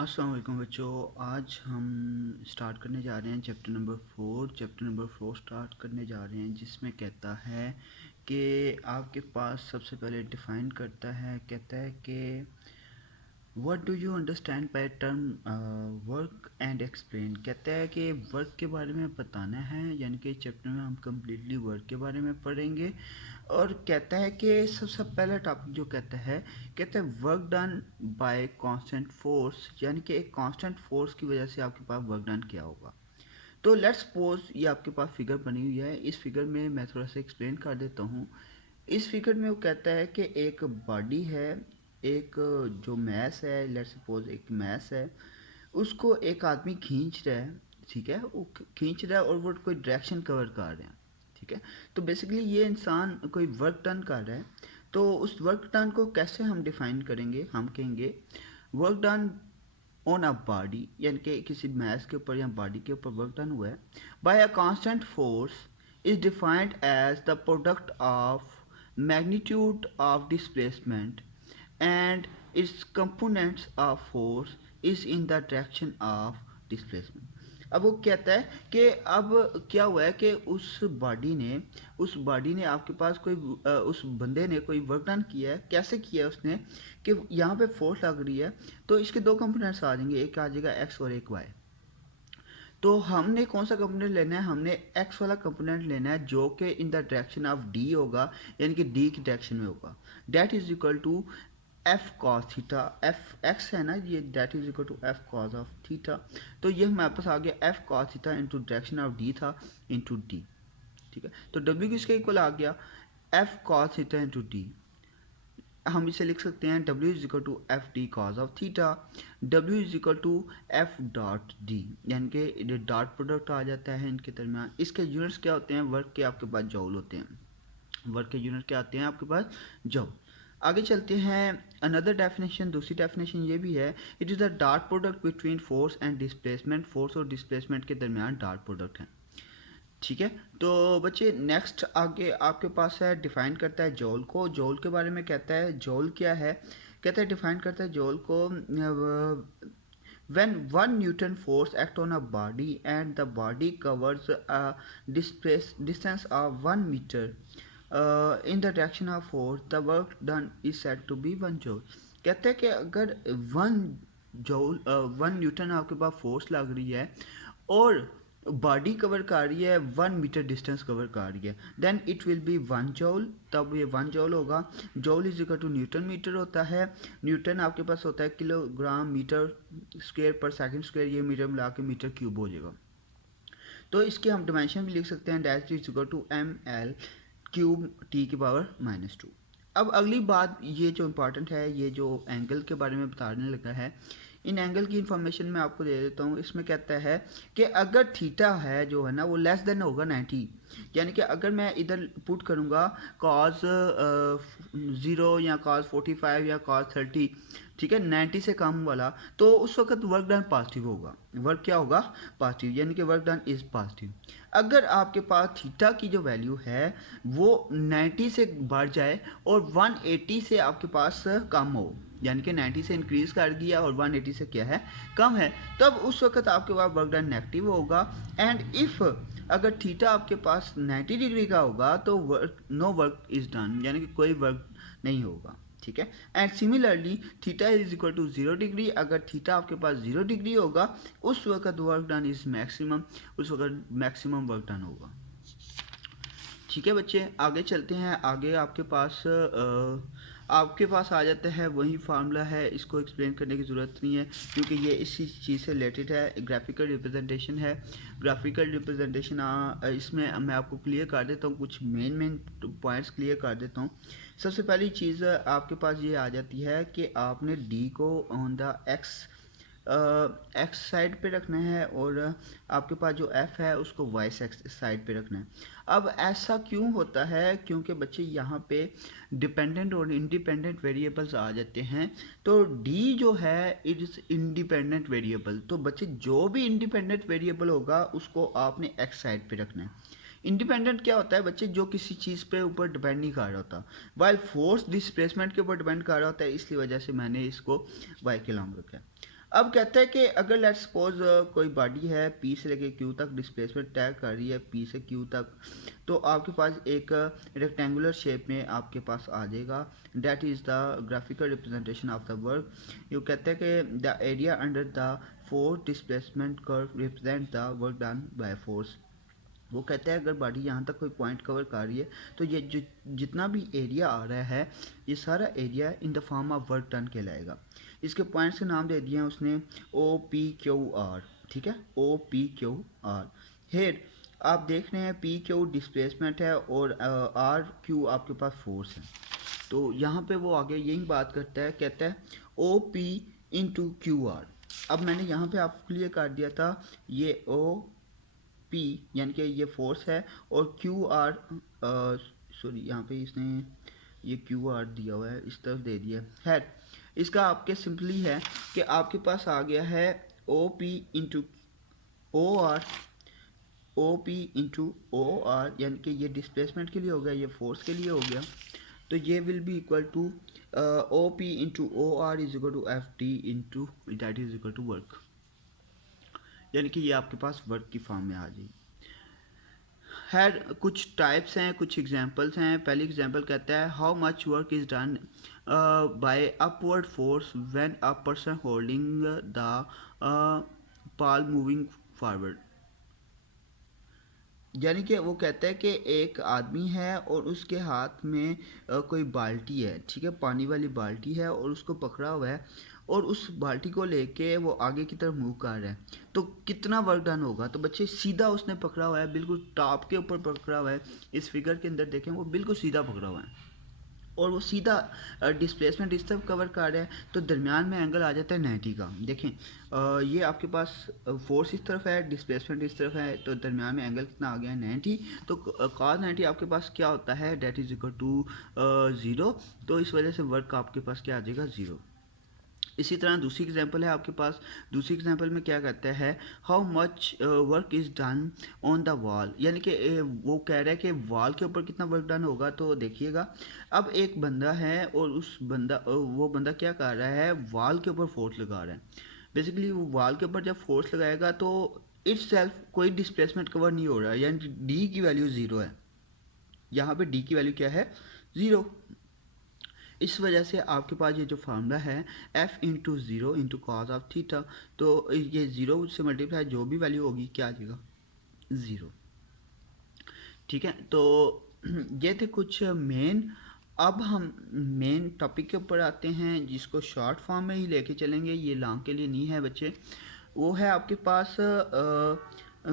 अस्सलाम वालेकुम बच्चों। आज हम स्टार्ट करने जा रहे हैं चैप्टर नंबर 4 स्टार्ट करने जा रहे हैं, जिसमें कहता है कि आपके पास सबसे पहले डिफ़ाइन करता है, कहता है कि what do you understand by term work and explain. कहता है कि वर्क के बारे में बताना है, यानी कि चैप्टर में हम कम्प्लीटली वर्क के बारे में पढ़ेंगे। और कहता है कि सबसे पहला टॉपिक जो कहता है work done by constant force, यानी कि एक कांस्टेंट फोर्स की वजह से आपके पास वर्क डन किया होगा। तो लेट्स सपोज ये आपके पास फिगर बनी हुई है। इस फिगर में मैं थोड़ा सा एक्सप्लेन कर देता हूँ। इस फिगर में वो कहता है कि एक बॉडी है, एक जो मैस है, लेट्स सपोज एक मैस है, उसको एक आदमी खींच रहा है। ठीक है, वो खींच रहा है और वो कोई डायरेक्शन कवर कर रहे हैं। ठीक है, तो बेसिकली ये इंसान कोई वर्क डन कर रहा है। तो उस वर्क डन को कैसे हम डिफाइन करेंगे? हम कहेंगे work done on a body, यानी कि किसी मैस के ऊपर या बॉडी के ऊपर वर्क डन हुआ है by a constant force is defined as the product of magnitude of displacement and its components of force is in the direction of displacement. अब वो कहता है कि अब क्या हुआ है कि उस बॉडी ने आपके पास उस बंदे ने कोई वर्क डन किया है। कैसे किया है उसने? कि यहाँ पे फोर्स लग रही है, तो इसके दो कंपोनेंट्स आ जाएंगे, एक आ जाएगा एक्स और एक वाई। तो हमने कौन सा कंपोनेंट लेना है? हमने एक्स वाला कंपोनेंट लेना है, जो कि in the direction of d होगा, यानी कि डी की डायरेक्शन में होगा। That is equal to F cos theta. F x है ना ये, that is equal to F cos of theta. तो ये हमारे पास आ गया F cos theta into direction of d था इंटू डी। ठीक है, तो डब्ल्यू किसके इक्वल आ गया? F cos theta into d. हम इसे लिख सकते हैं W is equal to F D cos of theta. W is equal to F dot D, यानी कि डॉट प्रोडक्ट आ जाता है इनके दरमियान। इसके यूनिट्स क्या होते हैं? वर्क के आपके पास जॉल होते हैं। वर्क के यूनिट क्या आते हैं आपके पास? जॉल। आगे चलते हैं। अनदर डेफिनेशन, दूसरी डेफिनेशन ये भी है, it is the dot product between force and displacement. Force और डिस्प्लेसमेंट के दरमियान डॉट प्रोडक्ट है। ठीक है, तो बच्चे नेक्स्ट आगे आपके पास है, डिफाइन करता है जॉल को। जॉल के बारे में कहता है जॉल क्या है? कहता है डिफाइन करता है जॉल को, when 1 Newton force act on a body and the body covers a distance of 1 meter in the direction of force, the work done is said to be 1 joule। कहते हैं कि अगर 1 न्यूटन आपके पास फोर्स लग रही है और बॉडी कवर कर रही है 1 मीटर डिस्टेंस कवर कर रही है, then it will be 1 joule. तब ये 1 जॉल होगा। Joule is equal to newton metre होता है। न्यूटन आपके पास होता है किलोग्राम मीटर स्क्वायर पर सेकंड स्क्वायर, ये मीटर मिला के मीटर क्यूब हो जाएगा। तो इसके हम डिमेंशन भी लिख सकते हैं, dash is equal to ml cube T की पावर -2। अब अगली बात, ये जो इम्पोर्टेंट है, ये जो एंगल के बारे में बताने लगा है, इन एंगल की इंफॉर्मेशन मैं आपको दे देता हूँ। इसमें कहता है कि अगर थीटा है जो है ना, वो लेस देन होगा 90, यानी कि अगर मैं इधर पुट करूँगा कॉज 0 या कॉज 45 या कॉज 30, ठीक है, 90 से कम वाला, तो उस वक्त वर्क डन पॉजिटिव होगा। वर्क क्या होगा? पॉजिटिव, यानी कि वर्क डन इज पॉजिटिव। अगर आपके पास थीटा की जो वैल्यू है वो 90 से बढ़ जाए और 180 से आपके पास कम हो, यानी कि 90 से इंक्रीज कर दिया और 180 से क्या है? कम है, तब उस वक्त आपके पास वर्क डन नेगेटिव होगा। एंड इफ अगर थीटा आपके पास 90 डिग्री का होगा तो नो वर्क इज डन, यानी कि कोई वर्क नहीं होगा। ठीक है, and similarly theta is equal to 0 degree. अगर थीटा आपके पास 0 डिग्री होगा, उस वक्त वर्क डन इज मैक्सिमम, उस वक्त मैक्सिमम वर्क डन होगा। ठीक है बच्चे, आगे चलते हैं। आगे आपके पास आ जाता है वही फार्मूला है, इसको एक्सप्लेन करने की ज़रूरत नहीं है क्योंकि ये इसी चीज़ से रिलेटेड है। ग्राफिकल रिप्रेजेंटेशन है। ग्राफिकल रिप्रेजेंटेशन इसमें मैं आपको क्लियर कर देता हूँ, कुछ मेन पॉइंट्स क्लियर कर देता हूँ। सबसे पहली चीज़ आपके पास ये आ जाती है कि आपने डी को ऑन द एक्स साइड पे रखना है और आपके पास जो एफ है उसको वाई साइड पे रखना है। अब ऐसा क्यों होता है? क्योंकि बच्चे यहाँ पे डिपेंडेंट और इंडिपेंडेंट वेरिएबल्स आ जाते हैं। तो डी जो है इट इज़ इंडिपेंडेंट वेरिएबल। तो बच्चे जो भी इंडिपेंडेंट वेरिएबल होगा उसको आपने एक्स साइड पे रखना है। इंडिपेंडेंट क्या होता है बच्चे? जो किसी चीज़ पे ऊपर डिपेंड नहीं कर रहा होता, वाइल फोर्स डिस्प्लेसमेंट के ऊपर डिपेंड कर रहा होता है, इसलिए वजह से मैंने इसको वाई के लॉन्ग रखा है। अब कहता है कि अगर लेट सपोज कोई बॉडी है पी से लेके क्यू तक डिस्प्लेसमेंट तय कर रही है पी से क्यू तक, तो आपके पास एक रेक्टेंगुलर शेप में आपके पास आ जाएगा, that is the graphical representation of the work. ये कहते हैं कि the area under the force displacement curve represent the work done by force. वो कहता है अगर बॉडी यहाँ तक कोई पॉइंट कवर कर रही है तो ये जो जितना भी एरिया आ रहा है ये सारा area in the form of work done कहलाएगा। इसके पॉइंट्स के नाम दे दिए हैं उसने ओ पी क्यू आर, ठीक है, ओ पी क्यू आर। हेड आप देख रहे हैं पी क्यू डिस्प्लेसमेंट है और आर क्यू आपके पास फोर्स है। तो यहाँ पे वो आगे यही बात करता है, कहता है O P into Q R. अब मैंने यहाँ पे आपको क्लियर कर दिया था ये ओ पी यानी कि ये फोर्स है और क्यू आर, सॉरी यहाँ पे इसने ये क्यू आर दिया हुआ है, इस तरफ दे दिया है। इसका आपके सिंपली है कि आपके पास आ गया है O P into O R, O P into O R, यानी कि ये डिस्प्लेसमेंट के लिए हो गया, ये फोर्स के लिए हो गया। तो ये will be equal to O P into O R is equal to F T into that is equal to work, यानी कि ये आपके पास वर्क की फॉर्म में आ जाएगी। खैर कुछ टाइप्स हैं, कुछ एग्जांपल्स हैं। पहली एग्जांपल कहता है how much work is done by upward force when a person holding the Pal moving forward. यानी कि वो कहता है कि एक आदमी है और उसके हाथ में कोई बाल्टी है, ठीक है, पानी वाली बाल्टी है और उसको पकड़ा हुआ है और उस बाल्टी को लेके वो आगे की तरफ मूव कर रहा है, तो कितना वर्क डन होगा। तो बच्चे सीधा उसने पकड़ा हुआ है, बिल्कुल टॉप के ऊपर पकड़ा हुआ है। इस फिगर के अंदर देखें वो बिल्कुल सीधा पकड़ा हुआ है और वो सीधा डिस्प्लेसमेंट इस तरफ कवर कर रहा है, तो दरमियान में एंगल आ जाता है 90 का। देखें ये आपके पास फोर्स इस तरफ है, डिस्प्लेसमेंट इस तरफ है, तो दरमियान में एंगल कितना आ गया है 90। तो cos 90 आपके पास क्या होता है, डेट इज इक्वल टू 0। तो इस वजह से वर्क आपके पास क्या आ जाएगा 0। इसी तरह दूसरी एग्जांपल है आपके पास। दूसरी एग्जांपल में क्या कहता है how much work is done on the wall, यानी कि वो कह रहा है कि वॉल के ऊपर कितना वर्क डन होगा। तो देखिएगा अब एक बंदा है और वो बंदा क्या कर रहा है, वॉल के ऊपर फोर्स लगा रहा है। बेसिकली वो वॉल के ऊपर जब फोर्स लगाएगा तो इट्स सेल्फ कोई डिस्प्लेसमेंट कवर नहीं हो रहा है, यानी डी की वैल्यू 0 है। यहाँ पे डी की वैल्यू क्या है 0। इस वजह से आपके पास ये जो फार्मूला है f into zero into cos of theta, तो ये 0 से मल्टीप्लाई जो भी वैल्यू होगी क्या आ जाएगा 0, ठीक है। तो ये थे कुछ मेन। अब हम मेन टॉपिक के ऊपर आते हैं जिसको शॉर्ट फॉर्म में ही लेके चलेंगे, ये लॉन्ग के लिए नहीं है बच्चे। वो है आपके पास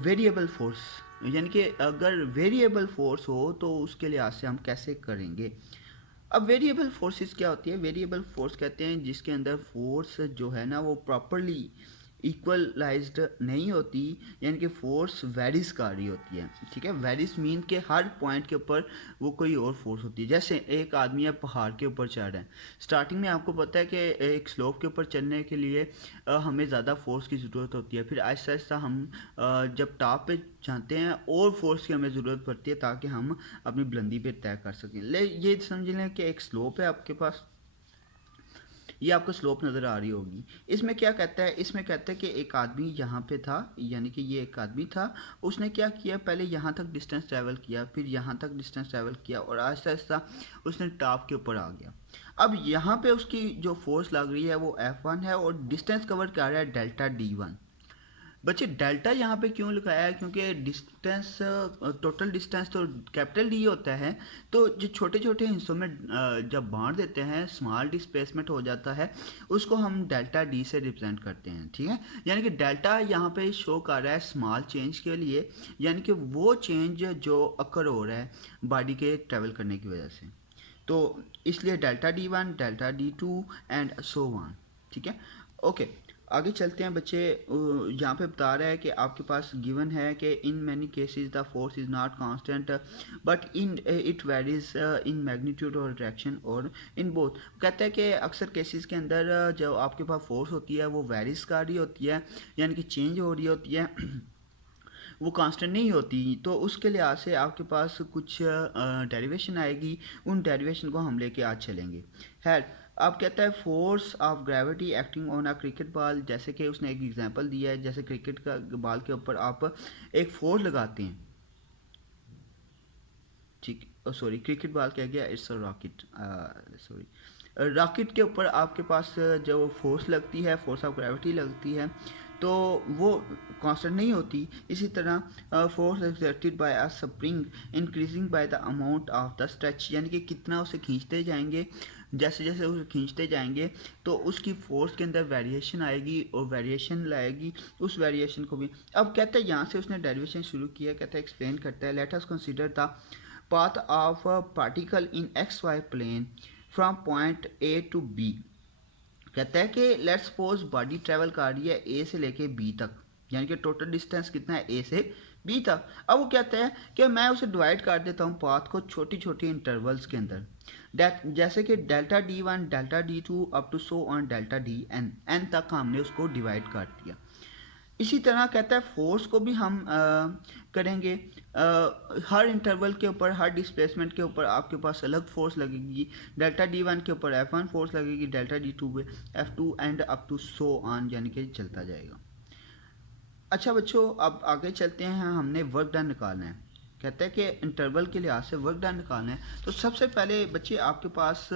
वेरिएबल फोर्स, यानी कि अगर वेरिएबल फोर्स हो तो उसके लिहाज से हम कैसे करेंगे। अब वेरिएबल फोर्सेस क्या होती है, वेरिएबल फोर्स कहते हैं जिसके अंदर फोर्स जो है ना वो प्रॉपरली इक्वलाइज्ड नहीं होती, यानी कि फोर्स वेरीज कर रही होती है, ठीक है। वेरीज मीन के हर पॉइंट के ऊपर वो कोई और फोर्स होती है। जैसे एक आदमी है पहाड़ के ऊपर चढ़ रहा है, स्टार्टिंग में आपको पता है कि एक स्लोप के ऊपर चलने के लिए हमें ज़्यादा फोर्स की ज़रूरत होती है, फिर आहिस्ता आहिस्ता हम जब टॉप पे जाते हैं और फोर्स की हमें ज़रूरत पड़ती है ताकि हम अपनी बुलंदी पे तय कर सकें। ये समझ लें कि एक स्लोप है आपके पास, ये आपको स्लोप नज़र आ रही होगी। इसमें क्या कहता है, इसमें कहता है कि एक आदमी यहाँ पे था, यानी कि ये एक आदमी था, उसने क्या किया, पहले यहाँ तक डिस्टेंस ट्रैवल किया, फिर यहाँ तक डिस्टेंस ट्रैवल किया और आहिस्ता आहिस्ता उसने टॉप के ऊपर आ गया। अब यहाँ पे उसकी जो फोर्स लग रही है वो F1 है और डिस्टेंस कवर कर रहा है डेल्टा D1। बच्चे डेल्टा यहाँ पे क्यों लिखाया है, क्योंकि डिस्टेंस टोटल डिस्टेंस तो कैपिटल डी होता है, तो जो छोटे छोटे हिस्सों में जब बांट देते हैं स्मॉल डिस्प्लेसमेंट हो जाता है, उसको हम डेल्टा डी से रिप्रेजेंट करते हैं, ठीक है। यानी कि डेल्टा यहाँ पे शो कर रहा है स्मॉल चेंज के लिए, यानी कि वो चेंज जो अकर हो रहा है बॉडी के ट्रेवल करने की वजह से, तो इसलिए delta D1 delta D2 and so one, ठीक है। ओके आगे चलते हैं बच्चे। यहाँ पे बता रहा है कि आपके पास गिवन है कि in many cases the force is not constant but in it varies in magnitude और डायरेक्शन और इन बोथ। कहता है कि अक्सर केसेस के अंदर जो आपके पास फोर्स होती है वो वेरीज कर रही होती है, यानी कि चेंज हो रही होती है, वो कांस्टेंट नहीं होती। तो उसके लिहाज से आपके पास कुछ डेरिवेशन आएगी, उन डेरिवेशन को हम लेके आज चलेंगे। खैर अब कहता है force of gravity acting on a cricket ball, जैसे कि उसने एक एग्जांपल दिया है, जैसे क्रिकेट का बॉल के ऊपर आप एक फोर्स लगाते हैं, ठीक, सॉरी क्रिकेट बॉल क्या गया, it's a rocket, sorry, rocket के ऊपर आपके पास जो फोर्स लगती है, फोर्स ऑफ ग्रेविटी लगती है, तो वो कांस्टेंट नहीं होती। इसी तरह force exerted by a spring increasing by the amount of the stretch, यानी कि कितना उसे खींचते जाएंगे, जैसे जैसे उसे खींचते जाएंगे तो उसकी फोर्स के अंदर वेरिएशन आएगी और वेरिएशन लाएगी उस वेरिएशन को भी। अब कहते हैं यहाँ से उसने डेरिवेशन शुरू किया, कहता है एक्सप्लेन करता है, let us consider the path of a particle in xy plane from point A to B। कहता है कि लेट्स सपोज बॉडी ट्रेवल कर रही है ए से लेके बी तक, यानी कि टोटल डिस्टेंस कितना है ए से बी तक। अब वो कहता है कि मैं उसे डिवाइड कर देता हूँ पाथ को छोटी छोटी इंटरवल्स के अंदर, जैसे कि delta D1 delta D2 up to so on delta DN, N तक हमने उसको डिवाइड कर दिया। इसी तरह कहता है फोर्स को भी हम करेंगे, हर इंटरवल के ऊपर, हर डिस्प्लेसमेंट के ऊपर आपके पास अलग फोर्स लगेगी। डेल्टा D1 के ऊपर F1 फोर्स लगेगी, डेल्टा D2 पे F2 and up to so on, यानी कि चलता जाएगा। अच्छा बच्चों, अब आगे चलते हैं, हमने वर्क डन निकालना है। कहते हैं कि इंटरवल के लिहाज से वर्क डन निकालना है, तो सबसे पहले बच्चे आपके पास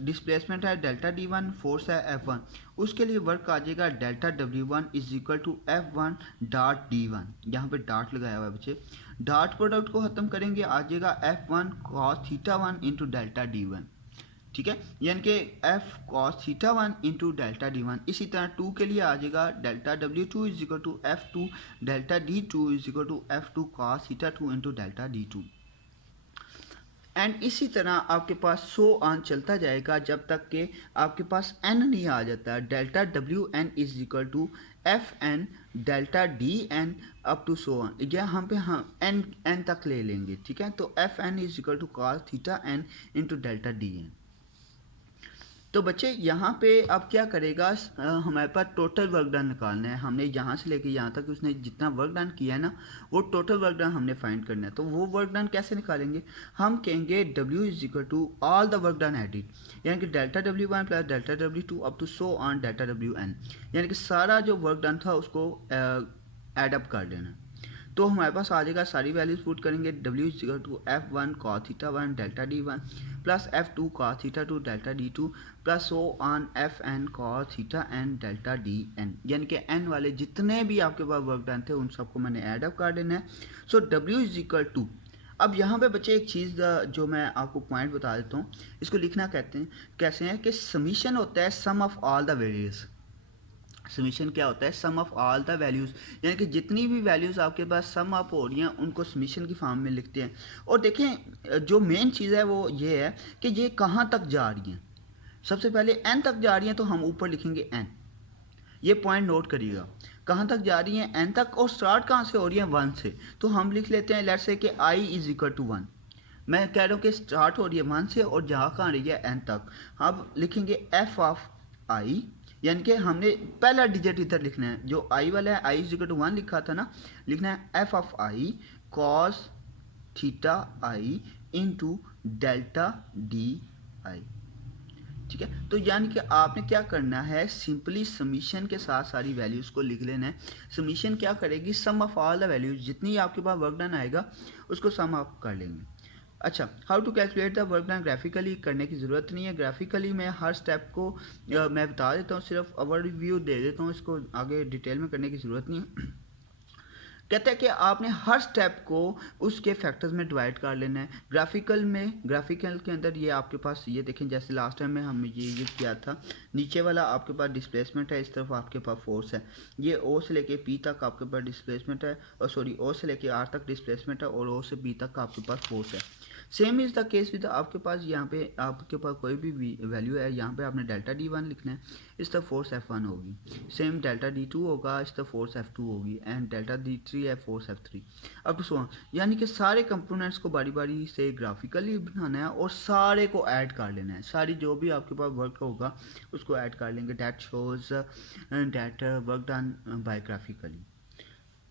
डिस्प्लेसमेंट है डेल्टा D1, फोर्स है F1, उसके लिए वर्क आ जाएगा delta W1 is equal to F1 dot D1, यहाँ पे डॉट लगाया हुआ है बच्चे, डॉट प्रोडक्ट को ख़त्म करेंगे आ जाएगा F1 cos θ1 into delta D1, ठीक है, यानी कि F cos theta 1 into delta D1। इसी तरह 2 के लिए आ जाएगा delta W2 is equal to F2 delta D2 is equal to F2 cos theta 2 into delta D2। And इसी तरह आपके पास सो ऑन चलता जाएगा जब तक कि आपके पास n नहीं आ जाता। Delta WN is equal to FN delta DN up to so on, यहाँ पे हम n तक ले लेंगे, ठीक है, तो FN is equal to cos theta n into delta DN। तो बच्चे यहाँ पे अब क्या करेगा, हमारे पास टोटल वर्क डन निकालना है, हमने यहाँ से लेके यहाँ तक उसने जितना वर्क डन किया है ना, वो टोटल वर्क डन हमने फाइंड करना है। तो वो वर्क डन कैसे निकालेंगे, हम कहेंगे W is equal to all the work done added, यानी कि delta W1 plus delta W2 up to so on delta WN, यानी कि सारा जो वर्क डन था उसको एडअप कर लेना। तो हमारे पास आ जाएगा, सारी वैल्यूज पुट करेंगे, W is equal to F1 cos theta 1 delta D1 plus F2 cos theta 2 delta D2 plus so on Fn cos theta n delta Dn, यानी कि n वाले जितने भी आपके पास वर्क डन थे उन सबको मैंने ऐड अप कर देना है। सो W इज इक्वल टू, अब यहाँ पे बच्चे एक चीज़ जो मैं आपको पॉइंट बता देता हूँ, इसको लिखना कहते हैं कैसे हैं कि समीशन होता है sum of all the variables. Summation क्या होता है, sum of all the values, यानी कि जितनी भी वैल्यूज़ आपके पास सम अप हो रही हैं उनको समीशन की फॉर्म में लिखते हैं। और देखें जो मेन चीज़ है वो ये है कि ये कहाँ तक जा रही हैं। सबसे पहले n तक जा रही हैं तो हम ऊपर लिखेंगे n, ये पॉइंट नोट करिएगा, कहाँ तक जा रही हैं n तक, और स्टार्ट कहाँ से हो रही है 1 से, तो हम लिख लेते हैं लेट्स से कि i इज इक्वल टू 1। मैं कह रहा हूँ कि स्टार्ट हो रही है 1 से और जहाँ कहाँ रही है n तक, अब लिखेंगे f ऑफ i, यानी कि हमने पहला डिजिट इधर लिखना है, जो i वाला है i इज इक्वल टू 1 लिखा था ना, लिखना है f of i cos theta i into delta D I, ठीक है। तो यानी कि आपने क्या करना है, सिंपली समीशन के साथ सारी वैल्यूज़ को लिख लेना है। समीशन क्या करेगी, सम ऑफ ऑल द वैल्यूज, जितनी आपके पास वर्क डन आएगा उसको सम अप कर लेंगे। अच्छा, how to calculate the work done, graphically करने की ज़रूरत नहीं है, ग्राफिकली मैं हर स्टेप को मैं बता देता हूँ, सिर्फ ओवरव्यू दे देता हूँ, इसको आगे डिटेल में करने की ज़रूरत नहीं है। कहता है कि आपने हर स्टेप को उसके फैक्टर्स में डिवाइड कर लेना है। ग्राफिकल में, ग्राफिकल के अंदर ये आपके पास ये देखें, जैसे लास्ट टाइम में हमने ये किया था, नीचे वाला आपके पास डिस्प्लेसमेंट है, इस तरफ आपके पास फोर्स है, ये ओ से लेके पी तक आपके पास डिस्प्लेसमेंट है, और सॉरी ओ से लेके आर तक डिस्प्लेसमेंट है, और ओ से बी तक आपके पास फोर्स है। Same is the case with आपके पास, यहाँ पे आपके पास कोई भी वैल्यू है, यहाँ पे आपने डेल्टा D1 लिखना है, इस तरफ फोर्स F1 होगी, सेम डेल्टा D2 होगा, इस तरफ फोर्स F2 होगी, एंड डेल्टा D3 है, फोर्स F3 अब टू सो ऑन। यानी कि सारे कंपोनेंट्स को बारी बारी से ग्राफिकली बनाना है और सारे को ऐड कर लेना है, सारी जो भी आपके पास वर्क होगा उसको ऐड कर लेंगे, that shows that work done by graphically.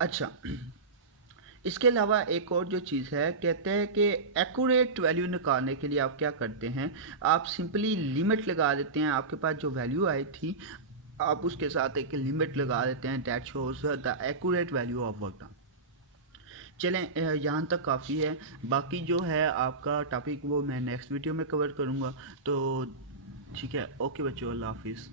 अच्छा, इसके अलावा एक और जो चीज़ है, कहते हैं कि एक्यूरेट वैल्यू निकालने के लिए आप क्या करते हैं, आप सिंपली लिमिट लगा देते हैं। आपके पास जो वैल्यू आई थी आप उसके साथ एक लिमिट लगा देते हैं, that shows the accurate value of work done. चलें, यहाँ तक काफ़ी है। बाकी जो है आपका टॉपिक वो मैं नेक्स्ट वीडियो में कवर करूँगा। तो ठीक है, ओके बच्चों, अल्लाह हाफिज़।